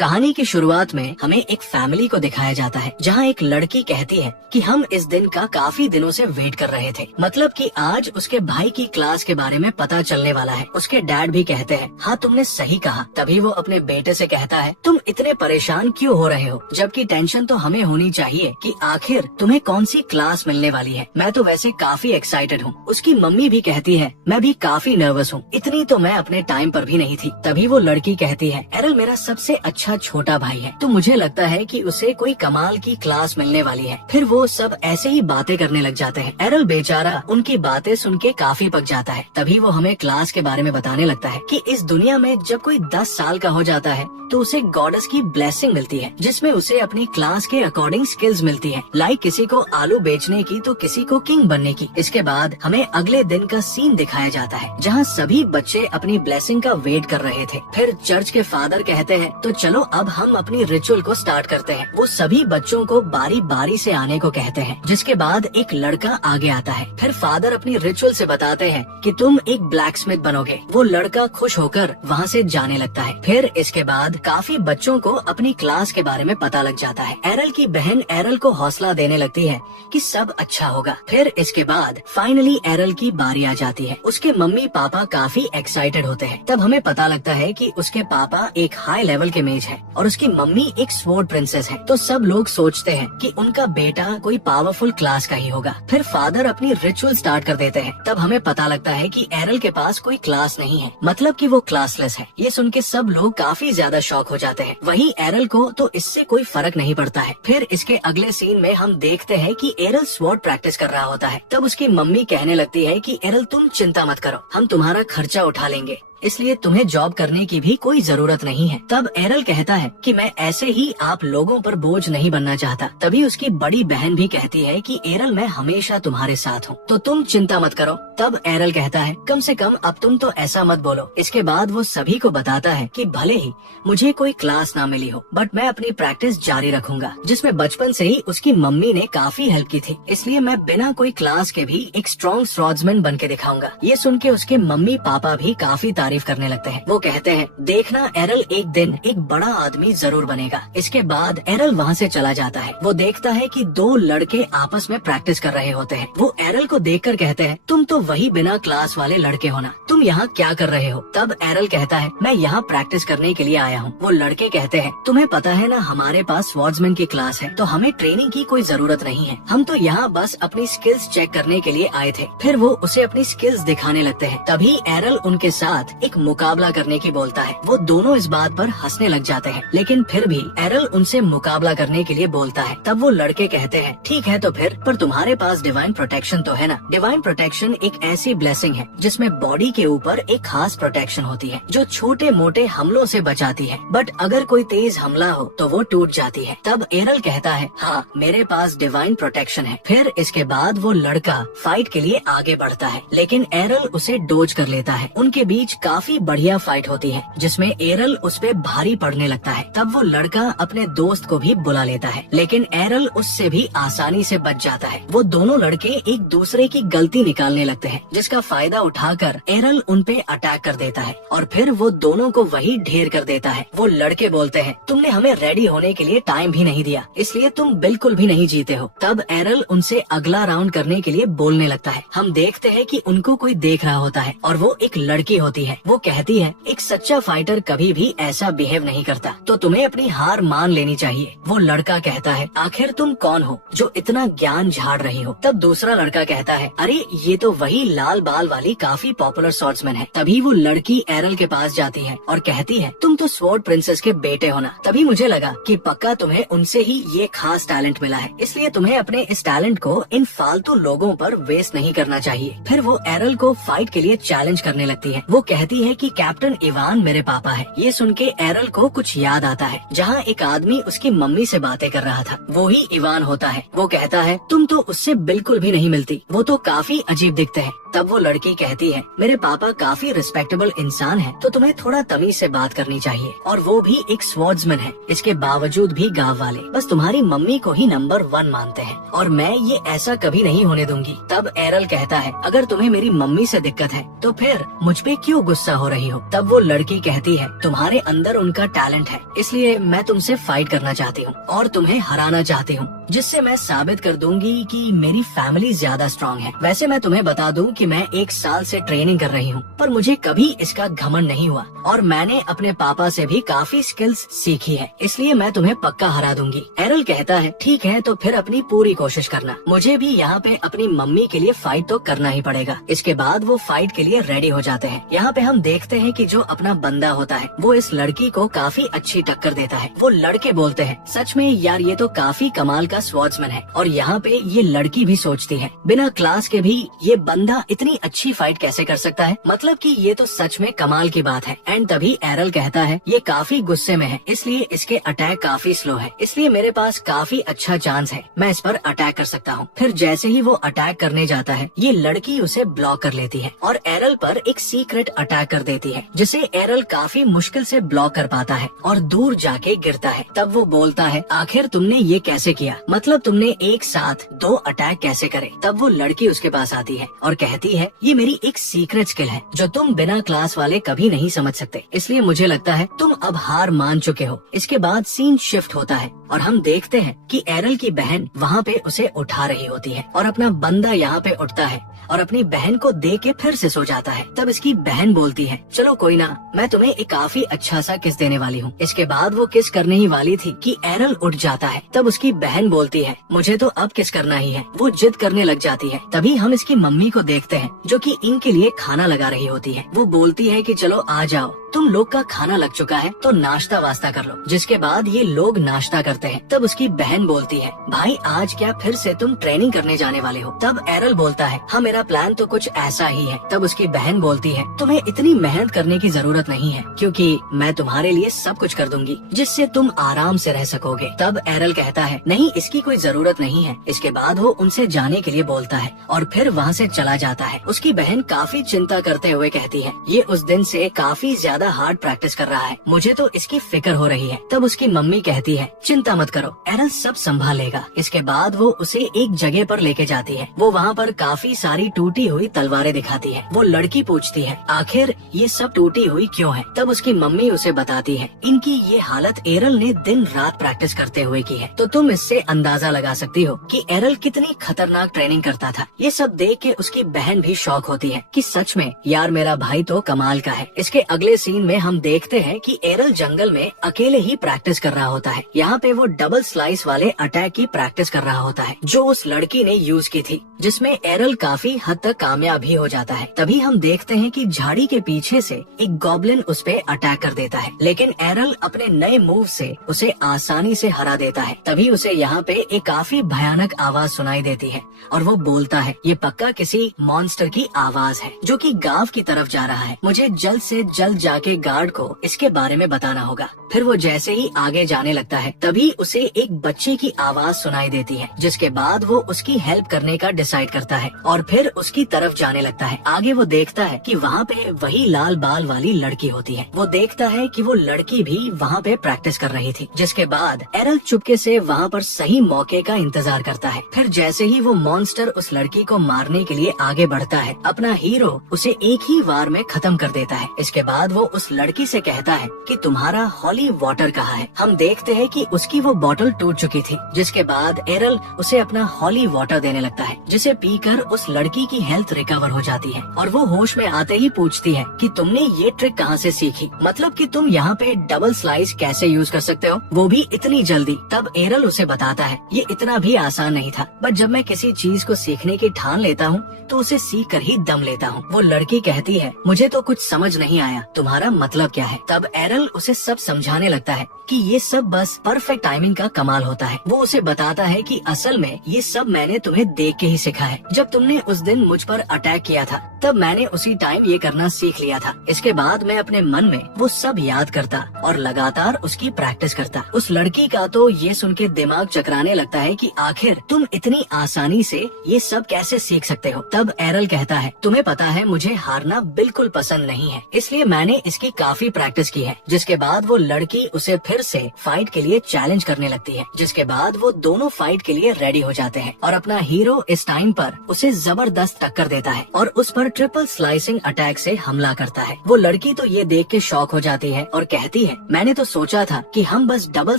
कहानी की शुरुआत में हमें एक फैमिली को दिखाया जाता है जहाँ एक लड़की कहती है कि हम इस दिन का काफी दिनों से वेट कर रहे थे। मतलब कि आज उसके भाई की क्लास के बारे में पता चलने वाला है। उसके डैड भी कहते हैं हाँ तुमने सही कहा। तभी वो अपने बेटे से कहता है तुम इतने परेशान क्यों हो रहे हो, जबकि टेंशन तो हमें होनी चाहिए कि आखिर तुम्हें कौन सी क्लास मिलने वाली है। मैं तो वैसे काफी एक्साइटेड हूँ। उसकी मम्मी भी कहती है मैं भी काफी नर्वस हूँ, इतनी तो मैं अपने टाइम पर भी नहीं थी। तभी वो लड़की कहती है एरल मेरा सबसे अच्छा छोटा भाई है, तो मुझे लगता है कि उसे कोई कमाल की क्लास मिलने वाली है। फिर वो सब ऐसे ही बातें करने लग जाते हैं। एरल बेचारा उनकी बातें सुन के काफी पक जाता है। तभी वो हमें क्लास के बारे में बताने लगता है कि इस दुनिया में जब कोई 10 साल का हो जाता है तो उसे गॉडेस की ब्लेसिंग मिलती है, जिसमें उसे अपनी क्लास के अकॉर्डिंग स्किल्स मिलती है। लाइक किसी को आलू बेचने की तो किसी को किंग बनने की। इसके बाद हमें अगले दिन का सीन दिखाया जाता है जहाँ सभी बच्चे अपनी ब्लेसिंग का वेट कर रहे थे। फिर चर्च के फादर कहते हैं तो चलो अब हम अपनी रिचुअल को स्टार्ट करते हैं। वो सभी बच्चों को बारी बारी से आने को कहते हैं, जिसके बाद एक लड़का आगे आता है। फिर फादर अपनी रिचुअल से बताते हैं कि तुम एक ब्लैकस्मिथ बनोगे। वो लड़का खुश होकर वहाँ से जाने लगता है। फिर इसके बाद काफी बच्चों को अपनी क्लास के बारे में पता लग जाता है। एरल की बहन एरल को हौसला देने लगती है कि सब अच्छा होगा। फिर इसके बाद फाइनली एरल की बारी आ जाती है। उसके मम्मी पापा काफी एक्साइटेड होते हैं। तब हमें पता लगता है कि उसके पापा एक हाई लेवल के मेज है और उसकी मम्मी एक स्वॉर्ड प्रिंसेस है। तो सब लोग सोचते हैं कि उनका बेटा कोई पावरफुल क्लास का ही होगा। फिर फादर अपनी रिचुअल स्टार्ट कर देते हैं। तब हमें पता लगता है कि एरल के पास कोई क्लास नहीं है, मतलब कि वो क्लासलेस है। ये सुन के सब लोग काफी ज्यादा शॉक हो जाते हैं। वहीं एरल को तो इससे कोई फर्क नहीं पड़ता है। फिर इसके अगले सीन में हम देखते हैं कि एरल स्वॉर्ड प्रैक्टिस कर रहा होता है। तब उसकी मम्मी कहने लगती है कि एरल तुम चिंता मत करो, हम तुम्हारा खर्चा उठा लेंगे, इसलिए तुम्हें जॉब करने की भी कोई जरूरत नहीं है। तब एरल कहता है कि मैं ऐसे ही आप लोगों पर बोझ नहीं बनना चाहता। तभी उसकी बड़ी बहन भी कहती है कि एरल मैं हमेशा तुम्हारे साथ हूँ, तो तुम चिंता मत करो। तब एरल कहता है कम से कम अब तुम तो ऐसा मत बोलो। इसके बाद वो सभी को बताता है कि भले ही मुझे कोई क्लास ना मिली हो, बट मैं अपनी प्रैक्टिस जारी रखूंगा, जिसमें बचपन से ही उसकी मम्मी ने काफी हेल्प की थी। इसलिए मैं बिना कोई क्लास के भी एक स्ट्रॉन्ग स्वॉर्ड्समैन बन के दिखाऊंगा। ये सुन के उसके मम्मी पापा भी काफी तारीफ करने लगते हैं। वो कहते हैं देखना एरल एक दिन एक बड़ा आदमी जरूर बनेगा। इसके बाद एरल वहाँ से चला जाता है। वो देखता है कि दो लड़के आपस में प्रैक्टिस कर रहे होते हैं। वो एरल को देखकर कहते हैं तुम तो वही बिना क्लास वाले लड़के हो ना, तुम यहाँ क्या कर रहे हो। तब एरल कहता है मैं यहाँ प्रैक्टिस करने के लिए आया हूँ। वो लड़के कहते हैं तुम्हें पता है ना हमारे पास स्वॉर्ड्समैन की क्लास है, तो हमें ट्रेनिंग की कोई जरूरत नहीं है, हम तो यहाँ बस अपनी स्किल्स चेक करने के लिए आए थे। फिर वो उसे अपनी स्किल्स दिखाने लगते हैं। तभी एरल उनके साथ एक मुकाबला करने की बोलता है। वो दोनों इस बात पर हंसने लग जाते हैं, लेकिन फिर भी एरल उनसे मुकाबला करने के लिए बोलता है। तब वो लड़के कहते हैं ठीक है तो फिर, पर तुम्हारे पास डिवाइन प्रोटेक्शन तो है ना। डिवाइन प्रोटेक्शन एक ऐसी ब्लेसिंग है जिसमें बॉडी के ऊपर एक खास प्रोटेक्शन होती है जो छोटे मोटे हमलों से बचाती है, बट अगर कोई तेज हमला हो तो वो टूट जाती है। तब एरल कहता है हाँ मेरे पास डिवाइन प्रोटेक्शन है। फिर इसके बाद वो लड़का फाइट के लिए आगे बढ़ता है, लेकिन एरल उसे डोज कर लेता है। उनके बीच काफी बढ़िया फाइट होती है जिसमें एरल उस पे भारी पड़ने लगता है। तब वो लड़का अपने दोस्त को भी बुला लेता है, लेकिन एरल उससे भी आसानी से बच जाता है। वो दोनों लड़के एक दूसरे की गलती निकालने लगते हैं, जिसका फायदा उठाकर एरल उन पे अटैक कर देता है और फिर वो दोनों को वही ढेर कर देता है। वो लड़के बोलते हैं तुमने हमें रेडी होने के लिए टाइम भी नहीं दिया, इसलिए तुम बिल्कुल भी नहीं जीते हो। तब एरल उनसे अगला राउंड करने के लिए बोलने लगता है। हम देखते हैं कि उनको कोई देख रहा होता है और वो एक लड़की होती है। वो कहती है एक सच्चा फाइटर कभी भी ऐसा बिहेव नहीं करता, तो तुम्हें अपनी हार मान लेनी चाहिए। वो लड़का कहता है आखिर तुम कौन हो जो इतना ज्ञान झाड़ रही हो। तब दूसरा लड़का कहता है अरे ये तो वही लाल बाल वाली काफी पॉपुलर स्वॉर्ड्समैन है। तभी वो लड़की एरल के पास जाती है और कहती है तुम तो स्वॉर्ड प्रिंसेस के बेटे हो ना। तभी मुझे लगा कि पक्का तुम्हें उनसे ही ये खास टैलेंट मिला है, इसलिए तुम्हें अपने इस टैलेंट को इन फालतू लोगों पर वेस्ट नहीं करना चाहिए। फिर वो एरल को फाइट के लिए चैलेंज करने लगती है। वो कहती है कि कैप्टन इवान मेरे पापा है। ये सुन के एरल को कुछ याद आता है, जहाँ एक आदमी उसकी मम्मी से बातें कर रहा था, वो ही इवान होता है। वो कहता है तुम तो उससे बिल्कुल भी नहीं मिलती, वो तो काफी अजीब दिखते हैं। तब वो लड़की कहती है, मेरे पापा काफी रिस्पेक्टेबल इंसान है, तो तुम्हें थोड़ा तमीज से बात करनी चाहिए, और वो भी एक स्वॉर्ड्समैन है, इसके बावजूद भी गांव वाले बस तुम्हारी मम्मी को ही नंबर 1 मानते हैं, और मैं ये ऐसा कभी नहीं होने दूंगी। तब एरल कहता है, अगर तुम्हें मेरी मम्मी से दिक्कत है तो फिर मुझ पे क्यों गुस्सा हो रही हो? तब वो लड़की कहती है, तुम्हारे अंदर उनका टैलेंट है, इसलिए मैं तुमसे फाइट करना चाहती हूँ और तुम्हें हराना चाहती हूँ, जिससे मैं साबित कर दूंगी कि मेरी फैमिली ज्यादा स्ट्रॉन्ग है। वैसे मैं तुम्हें बता दूं कि मैं 1 साल से ट्रेनिंग कर रही हूँ, पर मुझे कभी इसका घमंड नहीं हुआ और मैंने अपने पापा से भी काफी स्किल्स सीखी है, इसलिए मैं तुम्हें पक्का हरा दूंगी। एरल कहता है, ठीक है, तो फिर अपनी पूरी कोशिश करना, मुझे भी यहाँ पे अपनी मम्मी के लिए फाइट तो करना ही पड़ेगा। इसके बाद वो फाइट के लिए रेडी हो जाते हैं। यहाँ पे हम देखते हैं कि जो अपना बंदा होता है वो इस लड़की को काफी अच्छी टक्कर देता है। वो लड़के बोलते हैं, सच में यार ये तो काफी कमाल का स्वॉर्ड्समैन है, और यहाँ पे ये लड़की भी सोचती है, बिना क्लास के भी ये बंदा इतनी अच्छी फाइट कैसे कर सकता है, मतलब कि ये तो सच में कमाल की बात है। एंड तभी एरल कहता है, ये काफी गुस्से में है, इसलिए इसके अटैक काफी स्लो है, इसलिए मेरे पास काफी अच्छा चांस है, मैं इस पर अटैक कर सकता हूँ। फिर जैसे ही वो अटैक करने जाता है, ये लड़की उसे ब्लॉक कर लेती है और एरल पर एक सीक्रेट अटैक कर देती है, जिसे एरल काफी मुश्किल से ब्लॉक कर पाता है और दूर जाके गिरता है। तब वो बोलता है, आखिर तुमने ये कैसे किया, मतलब तुमने एक साथ 2 अटैक कैसे करे? तब वो लड़की उसके पास आती है और कहती है, ये मेरी एक सीक्रेट स्किल है जो तुम बिना क्लास वाले कभी नहीं समझ सकते, इसलिए मुझे लगता है तुम अब हार मान चुके हो। इसके बाद सीन शिफ्ट होता है और हम देखते हैं कि एरल की बहन वहाँ पे उसे उठा रही होती है और अपना बंदा यहाँ पे उठता है और अपनी बहन को दे के फिर से सो जाता है। तब इसकी बहन बोलती है, चलो कोई ना, मैं तुम्हें एक काफी अच्छा सा किस देने वाली हूँ। इसके बाद वो किस करने ही वाली थी कि एरल उठ जाता है। तब उसकी बहन बोलती है, मुझे तो अब किस करना ही है। वो जिद करने लग जाती है। तभी हम इसकी मम्मी को देखते हैं जो कि इनके लिए खाना लगा रही होती है। वो बोलती है कि चलो आ जाओ, तुम लोग का खाना लग चुका है तो नाश्ता वास्ता कर लो। जिसके बाद ये लोग नाश्ता करते हैं। तब उसकी बहन बोलती है, भाई आज क्या फिर से तुम ट्रेनिंग करने जाने वाले हो? तब एरल बोलता है, हाँ मेरा प्लान तो कुछ ऐसा ही है। तब उसकी बहन बोलती है, तुम्हें इतनी मेहनत करने की जरूरत नहीं है, क्योंकि मैं तुम्हारे लिए सब कुछ कर दूंगी जिससे तुम आराम से रह सकोगे। तब एरल कहता है, नहीं इसकी कोई जरूरत नहीं है। इसके बाद वो उनसे जाने के लिए बोलता है और फिर वहाँ से चला जाता है। उसकी बहन काफी चिंता करते हुए कहती है, ये उस दिन से काफी ज्यादा हार्ड प्रैक्टिस कर रहा है, मुझे तो इसकी फिक्र हो रही है। तब उसकी मम्मी कहती है, चिंता मत करो, एरल सब संभालेगा। इसके बाद वो उसे एक जगह पर लेके जाती है। वो वहाँ पर काफी सारी टूटी हुई तलवारें दिखाती है। वो लड़की पूछती है, आखिर ये सब टूटी हुई क्यों है? तब उसकी मम्मी उसे बताती है, इनकी ये हालत एरल ने दिन रात प्रैक्टिस करते हुए की है। तो तुम इससे अंदाजा लगा सकती हो कि एरल कितनी खतरनाक ट्रेनिंग करता था। ये सब देख के उसकी बहन भी शॉक होती है कि सच में यार मेरा भाई तो कमाल का है। इसके अगले सीन में हम देखते हैं कि एरल जंगल में अकेले ही प्रैक्टिस कर रहा होता है। यहाँ पे वो डबल स्लाइस वाले अटैक की प्रैक्टिस कर रहा होता है जो उस लड़की ने यूज की थी, जिसमें एरल काफी हद तक कामयाब भी हो जाता है। तभी हम देखते हैं कि झाड़ी के पीछे से एक गॉब्लिन उस पे अटैक कर देता है, लेकिन एरल अपने नए मूव से उसे आसानी से हरा देता है। तभी उसे यहाँ पे एक काफी भयानक आवाज सुनाई देती है और वो बोलता है, ये पक्का किसी मॉन्स्टर की आवाज है जो कि गांव की तरफ जा रहा है। मुझे जल्द से जल्द जाके गार्ड को इसके बारे में बताना होगा। फिर वो जैसे ही आगे जाने लगता है तभी उसे एक बच्चे की आवाज सुनाई देती है, जिसके बाद वो उसकी हेल्प करने का डिसाइड करता है और फिर उसकी तरफ जाने लगता है। आगे वो देखता है कि वहाँ पे वही लाल बाल वाली लड़की होती है। वो देखता है कि वो लड़की भी वहाँ पे प्रैक्टिस कर रही थी। जिसके बाद एरल चुपके से वहाँ पर सही मौके का इंतजार करता है। फिर जैसे ही वो मॉन्स्टर उस लड़की को मारने के लिए आगे बढ़ता है, अपना हीरो उसे एक ही वार में खत्म कर देता है। इसके बाद वो उस लड़की से कहता है कि तुम्हारा हॉली वाटर कहाँ है? हम देखते हैं कि उसकी वो बोतल टूट चुकी थी। जिसके बाद एरल उसे अपना हॉली वाटर देने लगता है, जिसे पीकर उस लड़की की हेल्थ रिकवर हो जाती है और वो होश में आते ही पूछती है कि तुमने ये ट्रिक कहाँ से सीखी, मतलब कि तुम यहाँ पे डबल स्लाइस कैसे यूज कर सकते हो, वो भी इतनी जल्दी। तब एरल उसे बताता है, ये इतना भी आसान नहीं था, बट जब मैं किसी चीज को सीखने की ठान लेता हूँ तो उसे सीख कर ही दम लेता हूँ। वो लड़की कहती है, मुझे तो कुछ समझ नहीं आया, तुम्हारा मतलब क्या है? तब एरल उसे सब समझाने लगता है कि ये सब बस परफेक्ट टाइमिंग का कमाल होता है। वो उसे बताता है कि असल में ये सब मैंने तुम्हें देख के ही सीखा है। जब तुमने उस दिन मुझ पर अटैक किया था तब मैंने उसी टाइम ये करना सीख लिया था। इसके बाद मैं अपने मन में वो सब याद करता और लगातार उसकी प्रैक्टिस करता। उस लड़की का तो ये सुन के दिमाग चकराने लगता है कि आखिर तुम इतनी आसानी से ये सब कैसे सीख सकते हो। तब एरल कहता है, तुम्हें पता है मुझे हारना बिल्कुल पसंद नहीं है, इसलिए मैंने इसकी काफी प्रैक्टिस की है। जिसके बाद वो लड़की उसे फिर से फाइट के लिए चैलेंज करने लगती है। जिसके बाद वो दोनों फाइट के लिए रेडी हो जाते हैं और अपना हीरो इस टाइम पर उसे जबरदस्त टक्कर देता है और उस पर ट्रिपल स्लाइसिंग अटैक से हमला करता है। वो लड़की तो ये देख के शॉक हो जाती है और कहती है, मैंने तो सोचा था कि हम बस डबल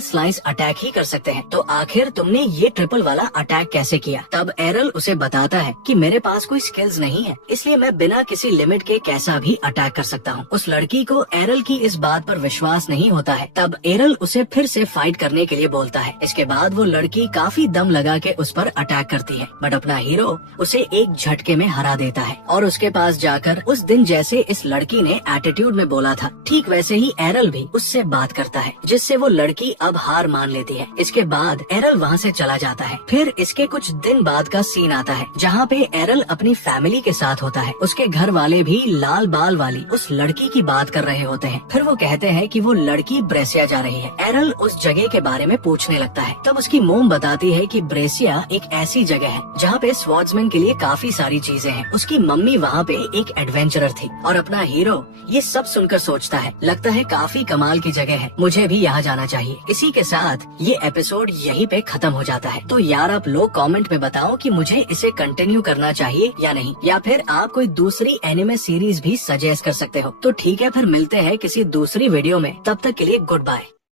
स्लाइस अटैक ही कर सकते हैं, तो आखिर तुमने ये ट्रिपल वाला अटैक कैसे किया। तब एरल उसे बताता है कि मेरे पास कोई स्किल्स नहीं है, इसलिए मैं बिना किसी लिमिट के कैसा भी अटैक कर सकता हूँ। उस लड़की को एरल की इस बात पर विश्वास नहीं होता है। तब एरल उसे फिर से फाइट करने के लिए बोलता है। इसके बाद वो लड़की काफी दम लगा के उस पर अटैक करती है, बट अपना हीरो उसे एक झटके में हरा देता है और उसके पास जाकर उस दिन जैसे इस लड़की ने एटीट्यूड में बोला था, ठीक वैसे ही एरल भी उससे बात करता है, जिससे वो लड़की अब हार मान लेती है। इसके बाद एरल वहाँ से चला जाता है। फिर इसके कुछ दिन बाद का सीन आता है जहाँ पे एरल अपनी फैमिली के साथ होता है। उसके घर वाले भी लाल बाल वाली उस लड़की की बात कर रहे होते हैं। फिर वो कहते हैं कि वो लड़की ब्रेसिया जा रही है। एरल उस जगह के बारे में पूछने लगता है। तब उसकी मोम बताती है कि ब्रेसिया एक ऐसी जगह है जहाँ पे स्वॉर्ड्समैन के लिए काफी सारी चीजें हैं। उसकी मम्मी वहाँ पे एक एडवेंचरर थी और अपना हीरो ये सब सुनकर सोचता है, लगता है काफी कमाल की जगह है, मुझे भी यहाँ जाना चाहिए। इसी के साथ ये एपिसोड यहीं पे खत्म हो जाता है। तो यार आप लोग कमेंट में बताओ कि मुझे इसे कंटिन्यू करना चाहिए या नहीं, या फिर आप कोई दूसरी एनिमे सीरीज भी सजेस्ट कर सकते हो। तो ठीक है, फिर मिलते हैं किसी दूसरी वीडियो में। तब तक के लिए गुड बाय।